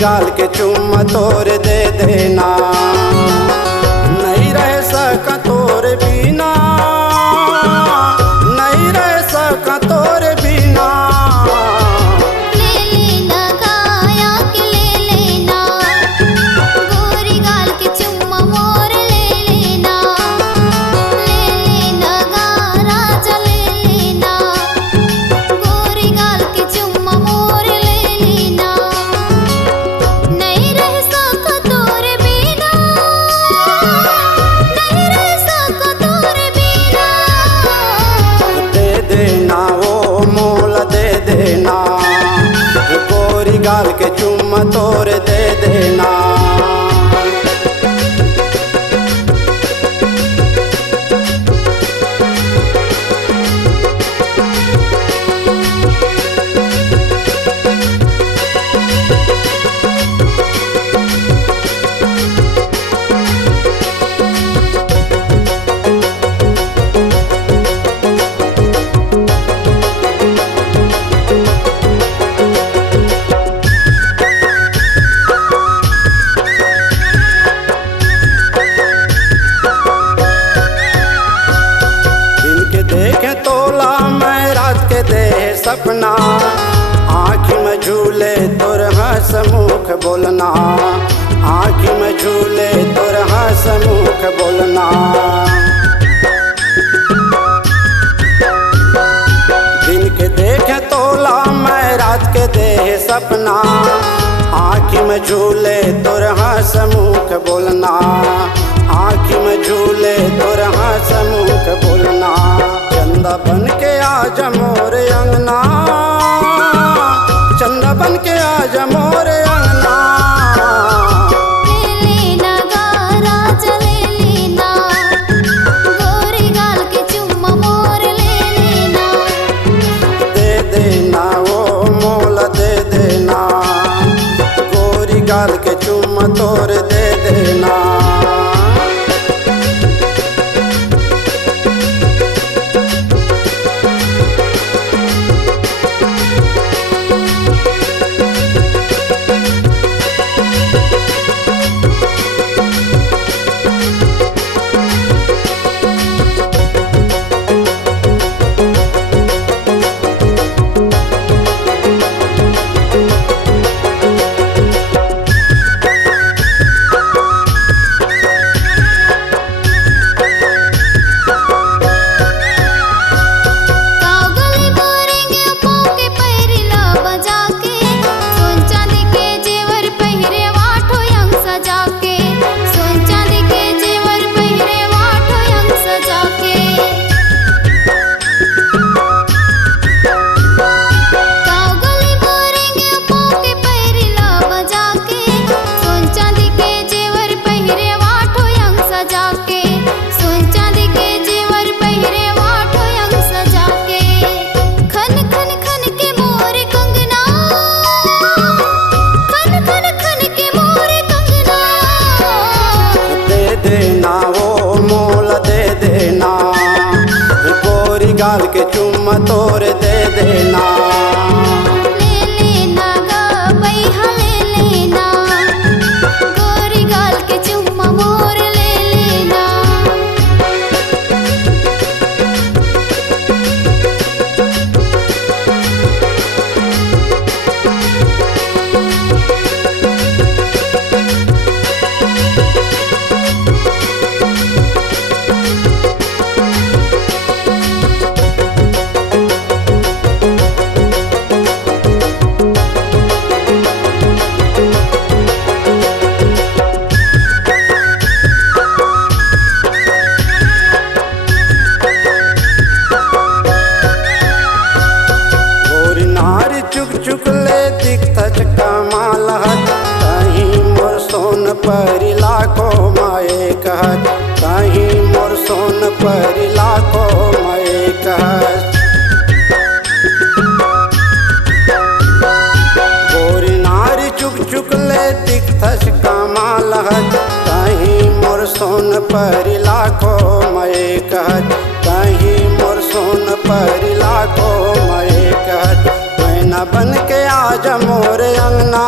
गाल के चुम्मा तोर दे देना, नहीं रह सका तोर बिना, नहीं रह सका तोर बिना। ले लेना गाया के ले लेना, गोरी गाल के चुम्मा मोर ले लेना, ले लेना गा राजा ले लेना, गोरी गाल के चुम्मा मोर ले लेना, नहीं रह सका तोर बिना, नहीं रह सका तोर बिना। दे देना वो मोल दे देना, गोरी गाल के चुम्मा तोर दे देना। तोला मैं रात के दे सपना, आँखी में झूले तोर हंसमुख बोलना, आँखी में झूले तोर हंसमुख बोलना। दिन के देखे तोला मैं रात के दे सपना, आँखी में झूले तोर हंसमुख बोलना, आँखी में झूले तोर हंसमुख बोलना। चंदा बन के आजा मोर अंगना, चंदा बन के आजा मोर अंगना। ले लेना गा राजा ले लेना, गोरी गाल के चुम्मा मोर ले लेना, दे देना वो मोल दे देना, गोरी गाल के चुम्मा तोर दे देना। देना वो मोल दे देना, गोरी गाल के चुम्मा तोर दे देना। ले लेना गा बैहा ले लेना, गोरी गाल के चुम्मा मोर ले लेना। परी लाखों माए कहत, कहीं मोर सोन परी लाखों माए कहत। गोरी नारी चुक चुक ले दिखथस कमाल हत, कहीं मोर सोन परी लाखों माए कहत, कहीं मोर सोन परी लाखों माए कहत। मैना बन के आजा मोर अंगना,